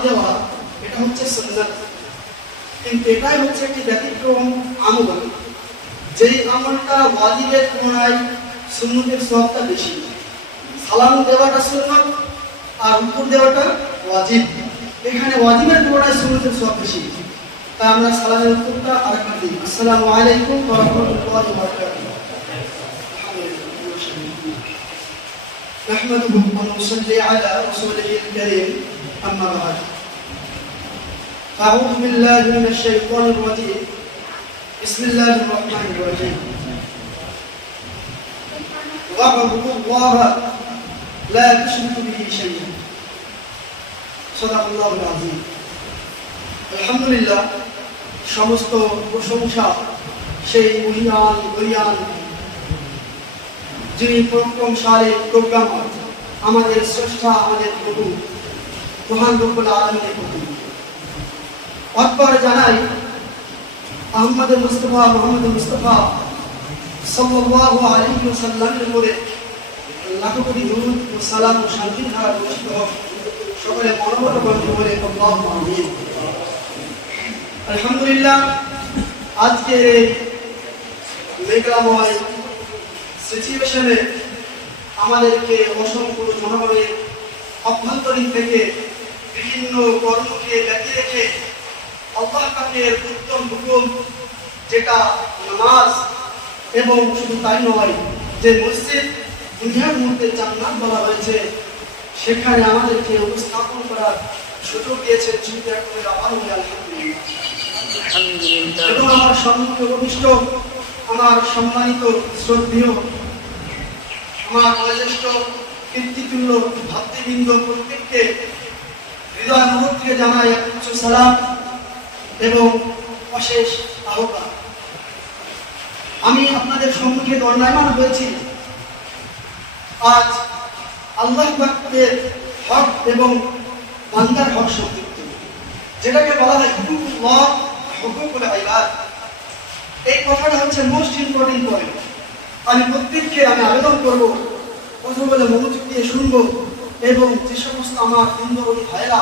দেওয়া এটা হচ্ছে সুন্নাত কিন্তু এটাই হচ্ছে একটি ব্যতিক্রম আমল যেই আমলটা ওয়াজিবের তুলনায় সুন্নতের সবটা বেশি সালাম দেওয়াটা সুন্নত আর উত্তর দেওয়াটা ওয়াজিব এখানে ওয়াজিবের তুলনায় সুন্নতের সব বেশি তা আমরা সালামের উত্তরটা আরেকবার দিই আসসালামু আলাইকুম ওয়া রাহমাতুল্লাহি ওয়া বারাকাতুহু نحمده ونصلي على رسوله الكريم أما بعد أعوذ بالله من الشيطان الرجيم بسم الله الرحمن الرحيم واعبدوا الله لا تشركوا به شيئا صدق الله العظيم الحمد لله সমস্ত প্রশংসা সেই মহিয়ান গরিয়ান যিনি প্রকৌশালী প্রোগ্রাম আমাদের স্রষ্টা আমাদের প্রভু মহান রব্বুল আলমের প্রভু অতপর জানাই আহমদ মুস্তফা, মোহাম্মদ মুস্তফা সালাম সকলে আলহামদুলিল্লাহ, আজকে সিচুয়েশনে আমাদেরকে অসংখ্য জনগণের অভ্যন্তরীণ থেকে বিভিন্ন কর্মকে ব্যতি রেখে আল্লাহ পাকের উত্তম হুকুম, যেটা নামাজ এবং শুধু তাই নয়, যে মসজিদ দুনিয়ার মধ্যে জান্নাত বলা হয়েছে, সেখানে আমাদেরকে উপস্থাপন করার সুযোগ দিয়েছেন চিন্তা করে আবার এবং আমার সম্মুখে অভিষ্ট, আমার সম্মানিত, শ্রদ্ধেয়, আমার বয়োজ্যেষ্ঠ, কীর্তিতুল্য ভাতৃবৃন্দ প্রত্যেককে হৃদয় মুহূর্ত জানাই উচ্চ সালাম। এবং অশেষ আহ্বান। আমি আপনাদের সম্মুখে দণ্ডায়মান হয়েছি। আজ আল্লাহ পাকের হক এবং বান্দার হক সম্পৃক্ত যেটাকে বলা হয় হুকুকুল্লাহ হুকুকুল ইবাদ। এই কথাটা হচ্ছে মোস্ট ইম্পর্টেন্ট পয়েন্ট আমি প্রত্যেককে আমি আবেদন করব কথা বলে মনোযোগ দিয়ে শুনব এবং যে সমস্ত আমার হিন্দুবলী ভাইয়েরা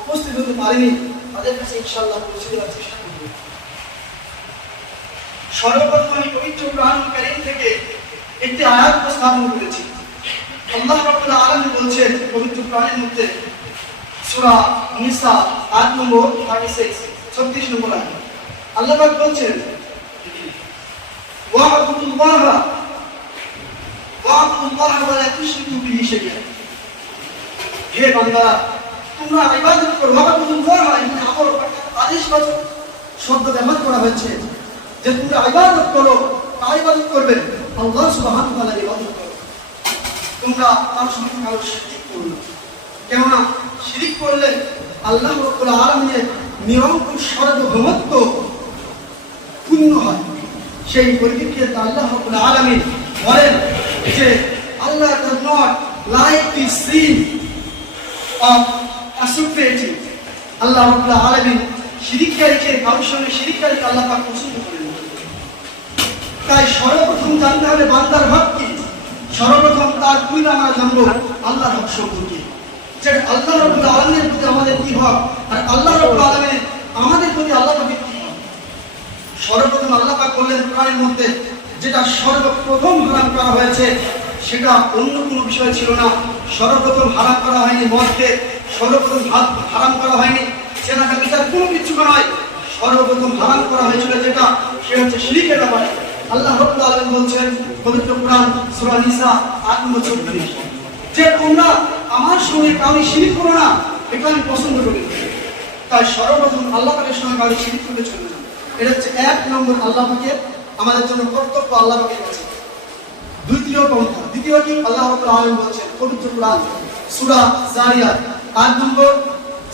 উপস্থিত হতে পারেনি তাদের ইনশাল্লাহ পৌঁছে দেওয়ার চেষ্টা পবিত্র গ্রহণকারী থেকে একটি আয়াত উপস্থাপন করেছি। আল্লাহ রাব্বুল আলামিন বলছেন, পবিত্র কোরআনের মধ্যে সূরা নিসা 8 নম্বর 36 36 নম্বর আয়াত। আল্লাহ পাক বলছেন, ওয়া'বুদুল্লাহ ওয়া'বুদুল্লাহ ওয়া লা তুশরিকু বিহি শাইআ। হে বান্দা, তোমরা ইবাদত করো। ওয়া'বুদুল্লাহ আবার আদেশবাচক শব্দ ব্যবহার করা হয়েছে। যে তোমরা ইবাদত করো কার ইবাদত করবে। আল্লাহ করো। তোমরা তার সঙ্গে কারও শিরিক করো কেননা শিরিক করলে আল্লাহ রাব্বুল আলামিনের নিরঙ্কুশ সার্বভৌমত্ব পূর্ণ হয়। সেই পরিপ্রেক্ষিতে আল্লাহ রাব্বুল আলামিন বলেন যে, আল্লাহ does not like the sin of associating আল্লাহ রাব্বুল আলামিন শিরিককারীকে কারোর সঙ্গে শিরিককারীকে আল্লাহ পাক পছন্দ করেন তাই সর্বপ্রথম জানতে হবে বান্দার হক কি? সর্বপ্রথম তার কুইল আমরা জানব আল্লাহর হক সম্পর্কে। যেটা আল্লাহ রাব্বুল আলামিনের প্রতি আমাদের কি হক? আর আল্লাহ রাব্বুল আলামিন আমাদের প্রতি আল্লাহ পাকের কি হক? সর্বপ্রথম আল্লাহ পাক বললেন কোরআনের মধ্যে, যেটা সর্বপ্রথম হারাম করা হয়েছে সেটা অন্য কোনো বিষয় ছিল না। সর্বপ্রথম হারাম করা হয়নি মদকে, সর্বপ্রথম হাত হারাম করা হয়নি। সেনাটা বিচার কোনো কিছু নয়। সর্বপ্রথম হারাম করা হয়েছিল যেটা সেটা হচ্ছে শিরিকের ব্যাপারে। আল্লাহ আলামিন বলছেন, পবিত্র কোরআন, সূরা নিসা 8 নম্বর 36 যে তোমরা আমার সঙ্গে কাউকে শিরিক করো না, এটা আমি পছন্দ করি। তাই সর্বপ্রথম আল্লাহ পাকের সঙ্গে কাউকে শিরিক করতে চলবে না। এটা হচ্ছে এক নম্বর আল্লাহ পাকের, আমাদের জন্য কর্তব্য আল্লাহ পাকের দ্বিতীয় পন্থা দ্বিতীয় আল্লাহ বলছেন, পবিত্র কোরআন, সূরা জারিয়াত 8 নম্বর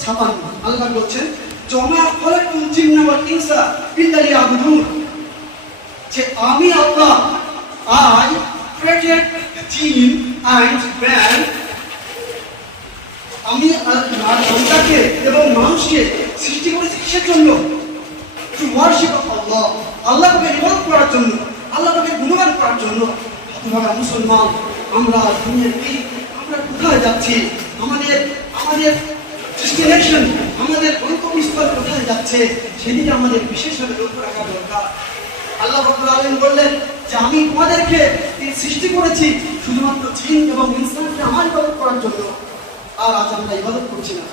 56 আল্লাহ বলছেন জমা খলাকুল জিন্না ওয়াল ইনসা ইল্লা লিয়াবুদুন। যে আমি Allah I created jinn and man আমি সন্তানকে এবং মানুষকে সৃষ্টি করেছি কিসের জন্য? টু ওয়ার্শিপ আল্লাহ আল্লাহকে ইবাদত করার জন্য, আল্লাহকে গুণগান করার জন্য। তোমরা মুসলমান, আমরা দুনিয়ার এই আমরা কোথায় যাচ্ছি? আমাদের আমাদের ডেস্টিনেশন আমাদের গন্তব্যস্থল কোথায় যাচ্ছে? সেদিকে আমাদের বিশেষভাবে লক্ষ্য রাখা দরকার। আল্লাহ রাব্বুল আলামিন বললেন যে, আমি তোমাদেরকে সৃষ্টি করেছি শুধুমাত্র জিন এবং ইনসানকে আমার ইবাদত করার জন্য। আর আজ আমরা ইবাদত করছি না।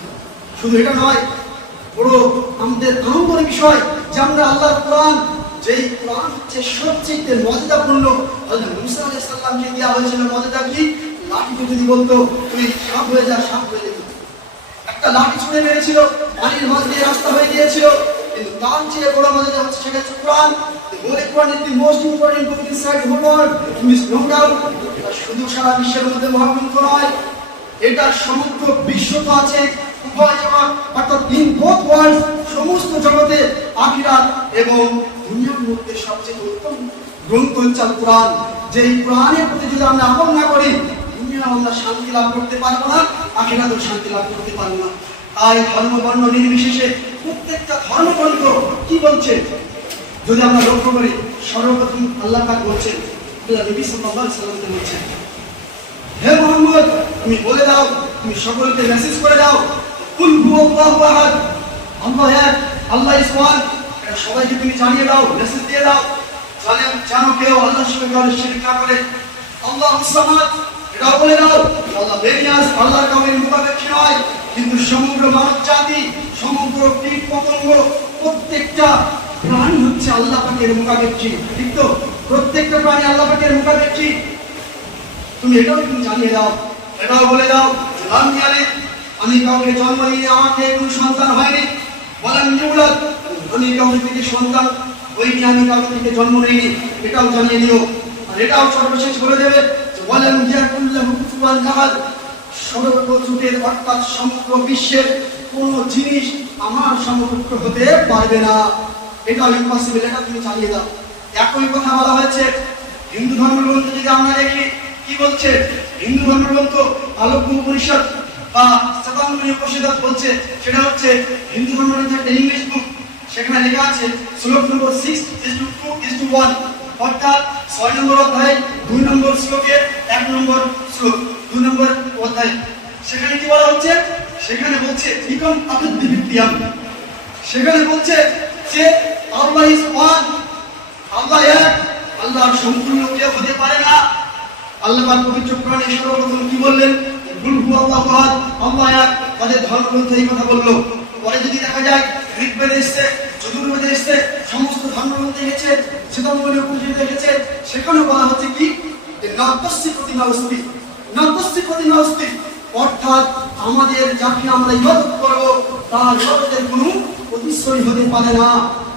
শুধু এটা নয় বড় আমাদের আনন্দের বিষয় যে আমরা আল্লাহ কোরআন যেই কোরআন হচ্ছে সবচেয়ে মর্যাদাপূর্ণ হযরত মুসা আলাইহিস সালামকে দেওয়া হয়েছিল মর্যাদা কি? লাঠিকে যদি বলতো, তুমি সাপ হয়ে যা সাপ হয়ে যেত একটা লাঠি ছুঁড়ে মেরেছিল, পানির মাঝ দিয়ে রাস্তা হয়ে গিয়েছিল। কিন্তু তার চেয়ে বড় মজা হচ্ছে সেটা হচ্ছে কোরআন। বলে Quran is the most important book inside whole world miss no শুধু সারা বিশ্বের মধ্যে মহাগ্রন্থ নয়, এটা সমগ্র বিশ্ব তো আছে। উভয় জগৎ অর্থাৎ ইন বোথ ওয়ার্ল্ড সমস্ত জগতে আখিরাত এবং দুনিয়ার মধ্যে সবচেয়ে উত্তম গ্রন্থ হচ্ছে কোরআন। যে এই কোরআনের প্রতি যদি আমরা আমল না করি দুনিয়া আমরা শান্তি লাভ করতে পারব না, আখিরাতেও শান্তি লাভ করতে পারব না। তাই ধর্ম, বর্ণ, নির্বিশেষে প্রত্যেকটা ধর্মগ্রন্থ কি বলছে? যদি আমরা লক্ষ্য করি, সর্বপ্রথম আল্লাহ পাক বলছেন, আল্লাহ নবী সাল্লাল্লাহু আলাইহি বলছেন, হে মোহাম্মদ, তুমি বলে দাও, তুমি সকলকে মেসেজ করে দাও, কুল হুয়াল্লাহু আহাদ, আল্লাহ এক, আল্লাহ এটা সবাইকে তুমি জানিয়ে দাও, মেসেজ দিয়ে দাও। জানো কেউ আল্লাহর সঙ্গে কারও শিরক না করে। আল্লাহ সামাদ এটাও বলে দাও, আল্লাহ বেরিয়াস আল্লাহর নয়, কিন্তু সমগ্র মানব জাতি, সমগ্র কীট পতঙ্গ, প্রত্যেকটা হচ্ছে আল্লাহ পাকের ঠিক তো? প্রত্যেকটা প্রাণী আল্লাহ পাকের মুখাপেক্ষী তুমি এটাও তুমি জানিয়ে দাও, এটাও বলে দাও আমি কাউকে জন্ম দিয়ে আমাকে কোনো সন্তান হয়নি। বলেন ইউলাদ কাউকে থেকে সন্তান, ওই জ্ঞানী কাউকে থেকে জন্ম নেইনি এটাও জানিয়ে দিও। আর এটাও সর্বশেষ বলে দেবে বলেন ইয়াকুল্লাহু কুফুয়ান সর্বযুগের অর্থাৎ সমগ্র বিশ্বের কোন জিনিস আমার সমকক্ষ হতে পারবে না। এটা ইম্পসিবল এটা তুমি জানিয়ে দাও। একই কথা বলা হয়েছে, হিন্দু ধর্মগ্রন্থ যদি আমরা দেখি, কি বলছে? হিন্দু ধর্মগ্রন্থ, আলোক উপনিষদ বা উপনিষদ বলছে, সেটা হচ্ছে হিন্দু ধর্মগ্রন্থ একটা ইংলিশ বুক সেখানে লেখা আছে, শ্লোক number six is two two is two one. অর্থাৎ ছয় নম্বর অধ্যায়, দুই নম্বর শ্লোকের এক নম্বর শ্লোক, দুই নম্বর অধ্যায়। সেখানে কি বলা হচ্ছে? সেখানে বলছে বিকম আবিদ্যিবিদ্যাম সেখানে বলছে যে, আল্লাহ ইজ ওয়ান আল্লাহ এক। আল্লাহর সম্পূর্ণ কেউ হতে পারে না। আল্লাহ পাক পবিত্র কোরআনে সর্বপ্রথম কি বললেন? কুল হু আল্লাহ আল্লাহ এক। তাদের ধর্মগ্রন্থ এই কথা বলল। পরে যদি দেখা যায় ঋগ্বেদে এসছে যজুর্বেদে এসছে সমস্ত ধর্মগ্রন্থে এসেছে শ্বেতাঙ্গলী উপনিষদে এসেছে সেখানেও বলা হচ্ছে কি? যে নর্তস্যি প্রতিমা অস্তি। নর্তস্যি প্রতিমা অস্তি। অর্থাৎ আমাদের যাকে আমরা ইবাদত করব, তার ইবাদতের কোনো প্রতিশ্রয় হতে পারে না।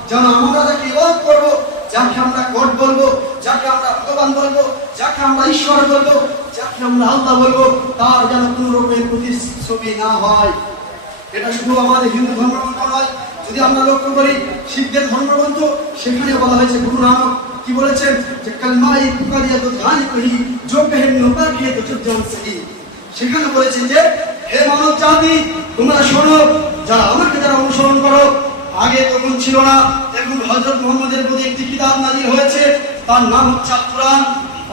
যেন আমরা যাকে ইবাদত করব, যাকে আমরা গড বলব, যাকে আমরা ভগবান বলব, যাকে আমরা ঈশ্বর বলব, যাকে আমরা আল্লাহ বলব, তার যেন কোনো রূপের প্রতিচ্ছবি না হয়। এটা শুধু আমাদের হিন্দু ধর্মগ্রন্থ নয় যদি আমরা লক্ষ্য করি শিখদের ধর্মগ্রন্থ সেখানে বলা হয়েছে, গুরু নানক কি বলেছেন? যে কালমাই পুকারিয়া তো জানি কহি জো কহে নোকা খেয়ে তো চুদ্জন সহি সেখানে বলেছেন যে, হে মানব জাতি, তোমরা শোনো, যারা আমাকে যারা অনুসরণ করো, আগে তখন ছিল না। এখন হজরত মোহাম্মদের প্রতি একটি কিতাব নাজির হয়েছে, তার নাম হচ্ছে কোরআন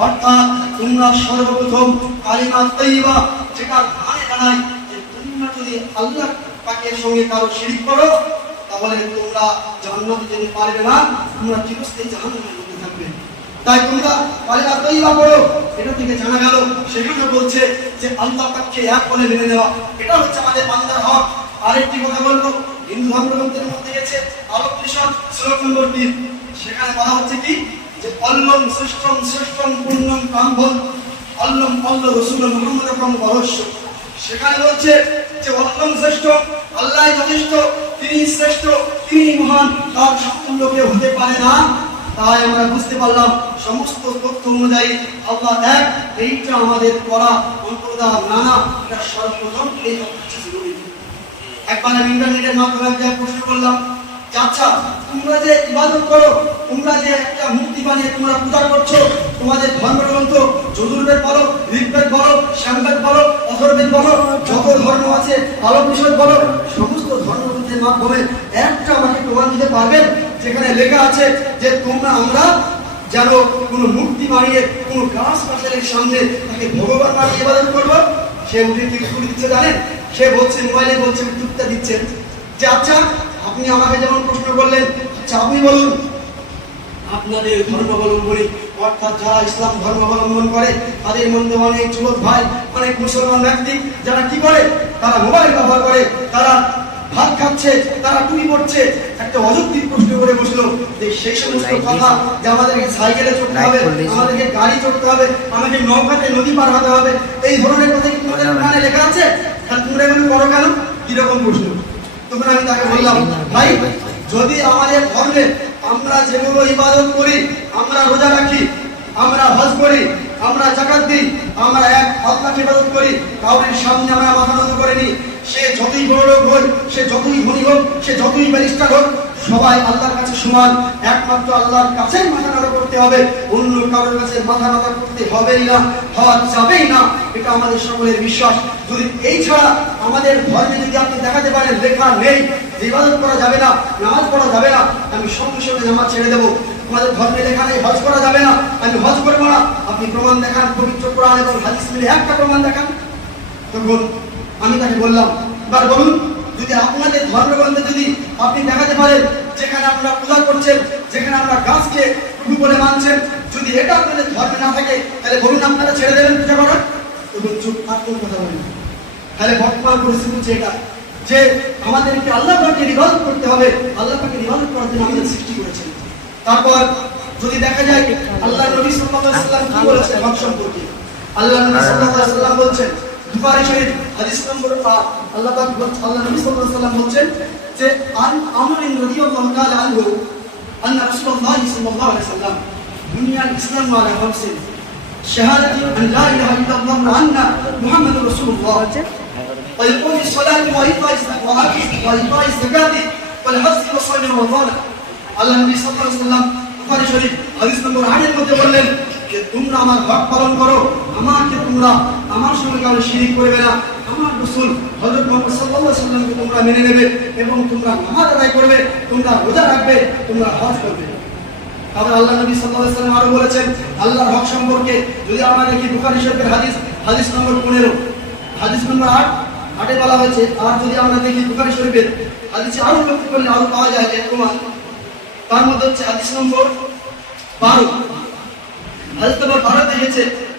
অর্থাৎ তোমরা সর্বপ্রথম কালিমা তৈবা যেটার মানে জানায় যে তোমরা যদি আল্লাহ পাকের সঙ্গে কারও শিরিক করো তাহলে তোমরা জান্নাতে যেতে পারবে না, তোমরা চিরস্থায়ী জাহান্নামের মধ্যে থাকবে। তাই তোমরা কালিমা তৈবা করো, এটা থেকে জানা গেল সেখানে বলছে যে আল্লাহ পাককে এক বলে মেনে নেওয়া। এটা হচ্ছে আমাদের বান্দার হক। আরেকটি কথা বলব, হিন্দু ধর্মগ্রন্থের মধ্যে গেছে আলোক মিশন শ্লোক নম্বর তিন। সেখানে বলা হচ্ছে কি? যে অল্লম শ্রেষ্ঠম শ্রেষ্ঠম পুণ্যম কাম্ভম অল্লম অল্ল রসুল মোহাম্মদ এবং রহস্য সেখানে বলছে যে অল্লম শ্রেষ্ঠ আল্লাহ যথেষ্ট তিনি শ্রেষ্ঠ, তিনি মহান, তার সমতুল্য কেউ হতে পারে না। তাই আমরা বুঝতে পারলাম, সমস্ত তথ্য অনুযায়ী আল্লাহ এক, এইটা আমাদের করা অন্তর্দা নানা, এটা সর্বপ্রথম এই একবার আমি ইন্টারনেটের মাধ্যমে এক প্রশ্ন করলাম আচ্ছা তোমরা যে ইবাদত করো, তোমরা যে একটা মূর্তি বানিয়ে তোমরা পূজা করছ, তোমাদের ধর্মগ্রন্থ যজুর্বেদ বলো, ঋগ্বেদ বলো, শ্যামবেদ বলো, অথর্বেদ বলো, যত ধর্ম আছে আলোক বিষয় বলো, সমস্ত ধর্মগ্রন্থের মাধ্যমে একটা আমাকে প্রমাণ দিতে পারবেন? যেখানে লেখা আছে যে তোমরা, আমরা যেন কোনো মূর্তি বানিয়ে, কোনো গাছ পাচারের সামনে তাকে ভগবান বানিয়ে ইবাদত করব। সে উঠে থেকে করে দিচ্ছে জানেন? সে বলছে, মোবাইলে বলছে উত্তরটা দিচ্ছেন যে আচ্ছা আপনি আমাকে যেমন প্রশ্ন করলেন আচ্ছা আপনি বলুন। আপনাদের ধর্মাবলম্বনী অর্থাৎ যারা ইসলাম ধর্মাবলম্বন করে, তাদের মধ্যে অনেক যুবক ভাই, অনেক মুসলমান ব্যক্তি, যারা কি করে? তারা মোবাইল ব্যবহার করে, তারা ভাত খাচ্ছে তারা টুপি পড়ছে একটা অযৌক্তিক প্রশ্ন করে বসল যে সেই সমস্ত কথা যে আমাদেরকে সাইকেলে চড়তে হবে আমাদেরকে গাড়ি চড়তে হবে আমাকে নৌকাতে নদী পার হতে হবে এই ধরনের কথা কি তোমাদের মনে লেখা আছে? তাহলে তোমরা এগুলো করো কেন? কীরকম প্রশ্ন? তখন আমি তাকে বললাম ভাই যদি আমাদের ধর্মে আমরা যেগুলো ইবাদত করি আমরা রোজা রাখি আমরা হজ করি আমরা জাকাত দিই আমরা এক আল্লাহকে ইবাদত করি কাউরের সামনে আমরা মাথা নত করিনি সে যতই বড় লোক হোক, সে যতই ধনী হোক, সে যতই ব্যারিস্টার হোক, সবাই আল্লাহর কাছে সমান। একমাত্র আল্লাহর কাছেই মাথা নত করতে হবে। অন্য কারোর কাছে মাথা নত করতে হবেই না, হওয়া যাবেই না। এটা আমাদের সকলের বিশ্বাস। যদি এই ছাড়া আমাদের ধর্মে যদি আপনি দেখাতে পারেন, লেখা নেই ইবাদত করা যাবে না, নামাজ পড়া যাবে না, আমি সঙ্গে সঙ্গে নামাজ ছেড়ে দেবো। আমাদের ধর্মে লেখা নেই, হজ করা যাবে না, আমি হজ করব না। আপনি প্রমাণ দেখান, পবিত্র কোরআন এবং হাদিস মিলে একটা প্রমাণ দেখান। তখন আমি তাকে বললাম, এবার বলুন, যদি আপনাদের ধর্মগ্রন্থে যদি আপনি দেখাতে পারেন, যেখানে আপনারা পূজা করছেন, যেখানে আপনারা গাছকে প্রভু বলে মানছেন, যদি এটা আপনাদের ধর্মে না থাকে, তাহলে বলুন আপনারা ছেড়ে দেবেন পূজা করার? তখন চুপ আর কোনো কথা বলেন তাহলে বর্তমান পরিস্থিতি হচ্ছে এটা, যে আমাদেরকে আল্লাহ পাকে ইবাদত করতে হবে, আল্লাহ পাকে ইবাদত করার জন্য আমাদের সৃষ্টি করেছেন। তারপর যদি দেখা যায়, আল্লাহ নবী সাল্লাল্লাহু আলাইহি সাল্লাম কি বলেছেন? হক সম্পর্কে আল্লাহ নবী সাল্লাল্লাহু আলাইহি সাল্লাম বলছেন বুখারী শরীফ হাদিস নম্বর 5 আল্লাহ পাক আল্লাহ নবী সাল্লাল্লাহু আলাইহি ওয়াসাল্লাম বলেন যে আন আমর ইন রাদিয়াল্লাহু তাআলা আনহু আন্না রাসূলুল্লাহ সাল্লাল্লাহু আলাইহি ওয়াসাল্লাম দুনিয়ার ইসলাম মালা হামসিন শাহাদাতি আন লা ইলাহা ইল্লাল্লাহ ওয়া আন্না মুহাম্মাদুর রাসূলুল্লাহ। হ্যাঁ। ওয়া ইকামি সলাতি ওয়া ইতাই সাকাতি ওয়া ইতাই সাকাতি ওয়াল হাজ্জ ওয়া সাওম ওয়া যালা আল্লাহ নবী সাল্লাল্লাহু আলাইহি ওয়াসাল্লাম 8 এর মধ্যে বললেন যে তোমরা আমার হক পালন করো আমাকে তোমরা আমার সঙ্গে কারও শিরিক করবে না। আমার রাসূল হযরত মুহাম্মদ আলাইহি ওয়াসাল্লামকে তোমরা মেনে নেবে এবং তোমরা নামাজ আদায় করবে, তোমরা রোজা রাখবে, তোমরা হজ করবে। আবার আল্লাহ নবী সাল্লাল্লাহু আলাইহি ওয়াসাল্লাম আরও বলেছেন, আল্লাহর হক সম্পর্কে যদি আমরা দেখি বুখারী শরীফের হাদিস হাদিস নম্বর 15 হাদিস নম্বর আট, আটে বলা হয়েছে, আর যদি আমরা দেখি বুখারী শরীফের হাদিসে আরও লক্ষ্য করলে আরও পাওয়া যায় যে প্রমাণ তার মধ্যে হচ্ছে হাদিস নম্বর বারো। হাদিস নম্বর বারোতে এসেছে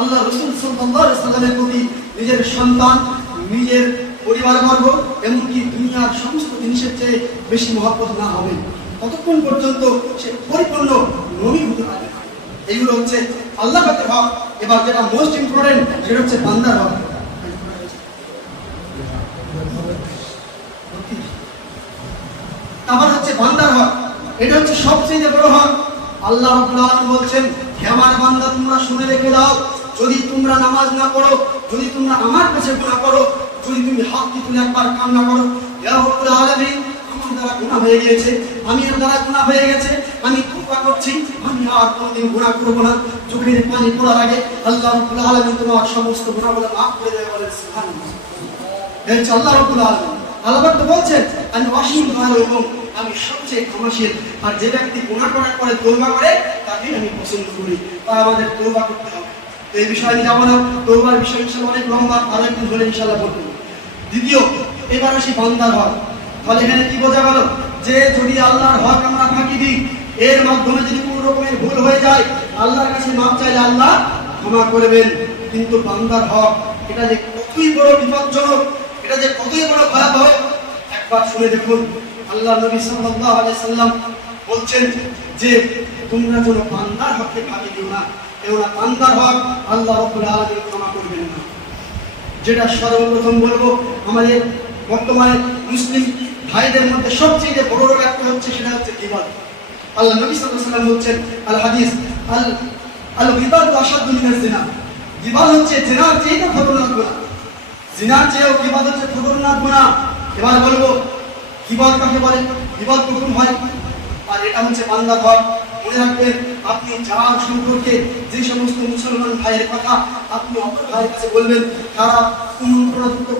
আল্লাহ রসুল সাল্লামের প্রতি নিজের সন্তান, নিজের পরিবারবর্গ এমনকি দুনিয়ার সমস্ত জিনিসের চেয়ে বেশি মহাব্বত না হবে। ততক্ষণ পর্যন্ত সে পরিপূর্ণ নবী হতে পারবে না। এইগুলো হচ্ছে আল্লাহ পাকের হক। এবার যেটা মোস্ট ইম্পর্টেন্ট সেটা হচ্ছে বান্দার হক। আবার হচ্ছে বান্দার হক। এটা হচ্ছে সবচেয়ে বড় হক। আল্লাহ বলছেন, হে আমার বান্দা, তোমরা শুনে রেখে দাও যদি তোমরা নামাজ না পড়ো, যদি তোমরা আমার কাছে গুনাহ করো, যদি তুমি হাত তুলে একবার কান্না করো দ্বারা হয়ে আমি এর দ্বারা হয়ে গেছে, আমি না। চোখের পানি তোমার সমস্ত করে এই হচ্ছে আল্লাহ আল্লাহ তো বলছেন, আমি অসীম আমি সবচেয়ে আর যে ব্যক্তি গুনাহ করার পরে তওবা করে তাকে আমি পছন্দ করি। তাই আমাদের তওবা করতে হবে। এই বিষয়ে আমি যাব না। তওবার বিষয় ইনশাআল্লাহ অনেক লম্বা আর একদিন ধরে ইনশাআল্লাহ বলব। দ্বিতীয়, এবার আসি বান্দার হক। তাহলে এখানে কি বোঝা গেল যে যদি আল্লাহর হক আমরা ফাঁকি দিই, এর মাধ্যমে যদি কোনো রকমের ভুল হয়ে যায়, আল্লাহর কাছে মাপ চাইলে আল্লাহ ক্ষমা করবেন। কিন্তু বান্দার হক, এটা যে কতই বড় বিপজ্জনক, এটা যে কতই বড় ভয়াবহ, একবার শুনে দেখুন। আল্লাহ নবী সাল্লাল্লাহু আলাইহি সাল্লাম বলছেন যে, তোমরা যেন বান্দার হককে ফাঁকি দিও না। কেননা বান্দার হক আল্লাহ রাব্বুল আলামিন ক্ষমা করবেন না। যেটা সর্বপ্রথম বলব, আমাদের বর্তমানে মুসলিম ভাইদের মধ্যে সবচেয়ে যে বড় রোগ একটা হচ্ছে, সেটা হচ্ছে গিবাদ আল্লাহ নবী সাল্লাম বলছেন, আল হাদিস, আল আল গিবাদ আশাদ্দু মিনাজ জিনা। গিবাদ হচ্ছে জিনার চেয়ে খতরনাক গুনাহ। জিনার চেয়েও গিবাদ হচ্ছে খতরনাক গুনাহ। এবার বলব কিবাদ কাকে বলে? বিবাদ কখন হয়? আর এটা হচ্ছে বান্দা ঘর মনে রাখবেন, আপনি যার সম্পর্কে যে সমস্ত মুসলমান ভাইয়ের কথা আপনি অপর ভাইয়ের কাছে বলবেন, তারা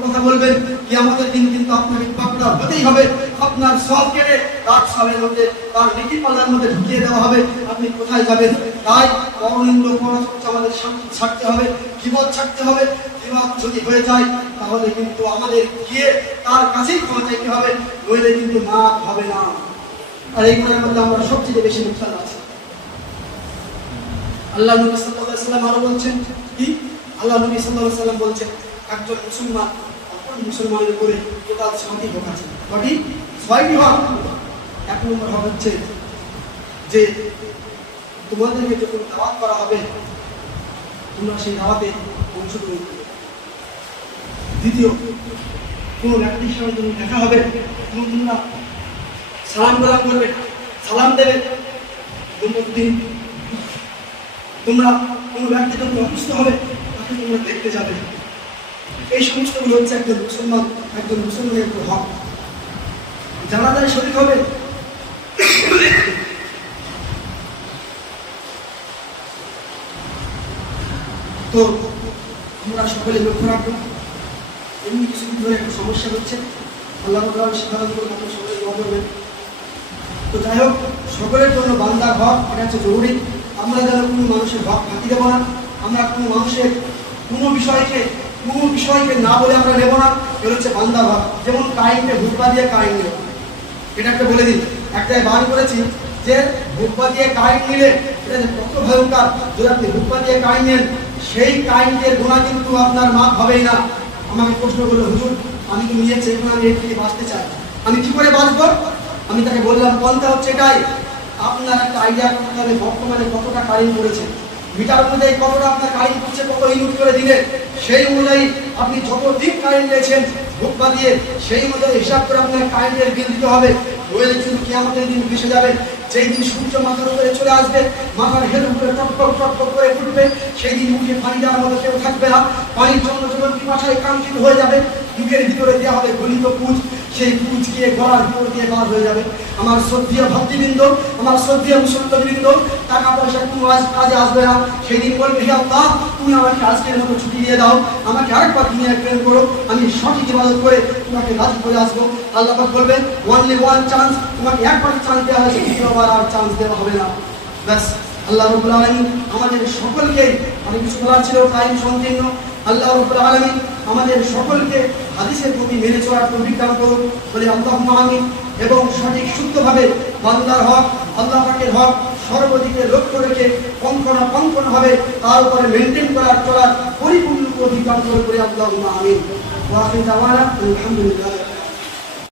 কথা বলবেন কি আমাদের দিন কিন্তু আপনাকে পাকড়া হতেই হবে। আপনার সব কেড়ে তার সবের মধ্যে, তার নীতি পাল্লার মধ্যে ঢুকিয়ে দেওয়া হবে। আপনি কোথায় যাবেন? তাই অরনিন্দ পরচর্চা আমাদের ছাড়তে হবে, কিবত ছাড়তে হবে। কিবত যদি হয়ে যায়, তাহলে কিন্তু আমাদের গিয়ে তার কাছেই ক্ষমা চাইতে হবে, নইলে কিন্তু মাপ হবে না। আর এইগুলোর মধ্যে আমরা সবচেয়ে বেশি মুক্তার আছি। আল্লাহ নবী সাল্লাল্লাহু সাল্লাম আরও বলছেন, কি? আল্লাহ নবী আলাইহি সাল্লাম বলছেন, একজন মুসলমান, অপর মুসলমানের উপরে টোটাল ছয়টি হক আছে। কটি ছয়টি হক এক নম্বর হক হচ্ছে যে তোমাদেরকে যখন দাওয়াত করা হবে, তোমরা সেই দাওয়াতে অংশগ্রহণ করবে। দ্বিতীয়, কোনো ব্যক্তির সঙ্গে যখন দেখা হবে, তখন তোমরা সালাম কালাম করবে, সালাম দেবে। নম্বর তিন তোমরা কোনো ব্যক্তি যখন অসুস্থ হবে, তাকে তোমরা দেখতে যাবে। এই সমস্তগুলো হচ্ছে একজন মুসলমান, একজন মুসলমানের একটু হক। যারা যারা শরীর হবে, তো আমরা সকলে লক্ষ্য রাখব এমনি কিছু ধরে একটা সমস্যা হচ্ছে। আল্লাহ তাআলা সিদ্ধান্ত করে আপনারা সকলে তো যাই হোক, সকলের জন্য বান্দা ঘর এটা হচ্ছে জরুরি। আমরা যেন কোনো মানুষের হক ফাঁকি দেবো না আমরা কোনো মানুষের কোনো বিষয়কে কোনো বিষয়কে না বলে আমরা নেব না এটা হচ্ছে বান্দা ভাব। যেমন কাইনকে ভুটপা দিয়ে কাইন নেব। এটা একটা বলে দিন একটাই বান করেছি যে ভুটপা দিয়ে কাইন নিলে, এটা যে কত ভয়ঙ্কর। যদি আপনি ভুটপা দিয়ে কাইন নেন, সেই কাইনের গোনা কিন্তু আপনার মাপ হবেই না। আমাকে প্রশ্ন করল, হুজুর, আমি তো নিয়েছি এখন আমি এর থেকে বাঁচতে চাই? আমি কি করে বাঁচবো? আমি তাকে বললাম, পন্থা হচ্ছে এটাই আপনার একটা আইডিয়া বর্তমানে কতটা কারেন্ট পড়েছে মিটার অনুযায়ী কতটা আপনার কারেন্ট পড়ছে কত ইউনিট করে দিলে, সেই অনুযায়ী আপনি যত দিন কারেন্ট নিয়েছেন ভোগ দিয়ে সেই অনুযায়ী হিসাব করে আপনার কারেন্টের বিল দিতে হবে। নইলে কিন্তু কেয়ামতের দিন ভেসে যাবে। যেই দিন সূর্য মাথার উপরে চলে আসবে, মাথার হেল উপরে টপটপ টপটপ করে ফুটবে সেই দিন মুখে পানি দেওয়ার মতো কেউ থাকবে না। পানির জন্য যখন পিপাসায় কাঙ্ক্ষিত হয়ে যাবে। মুখের ভিতরে দেওয়া হবে গলিত পুজ। সেই গিয়ে গলার ভিতর দিয়ে বার হয়ে যাবে। আমার শ্রদ্ধীয় ভক্তিবৃন্দ, আমার শ্রদ্ধীয় মুসল্লবৃন্দ টাকা পয়সা কোনো কাজে আসবে না। সেই দিন বলবে, হে আল্লাহ, তুমি আমাকে আজকের মতো ছুটি দিয়ে দাও। আমাকে আরেকবার দুনিয়া প্রেম করো। আমি সঠিক ইবাদত করে তোমাকে রাজি করে আসব। আল্লাহ বলবে ওয়ানলি ওয়ান চান্স তোমাকে একবার চান্স দেওয়া হয়েছে দ্বিতীয়বার আর চান্স দেওয়া হবে না। ব্যাস, আল্লাহ রবুল আলমী আমাদের সকলকে অনেক কিছু বলার ছিল টাইম সংকীর্ণ। আল্লাহ রবুল আলমী আমাদের সকলকে হাদিসের প্রতি মেনে চলার তৌফিক দান করুন। বলে আল্লাহ আমিন। এবং সঠিক, শুদ্ধভাবে বান্দার হক, আল্লাহ পাকের হক সর্বদিকে লক্ষ্য রেখে কঙ্কনা কঙ্কন হবে তার উপরে মেনটেন করার চলার পরিপূর্ণ অধিকার করে আল্লাহ আমিন। আলহামদুলিল্লাহ।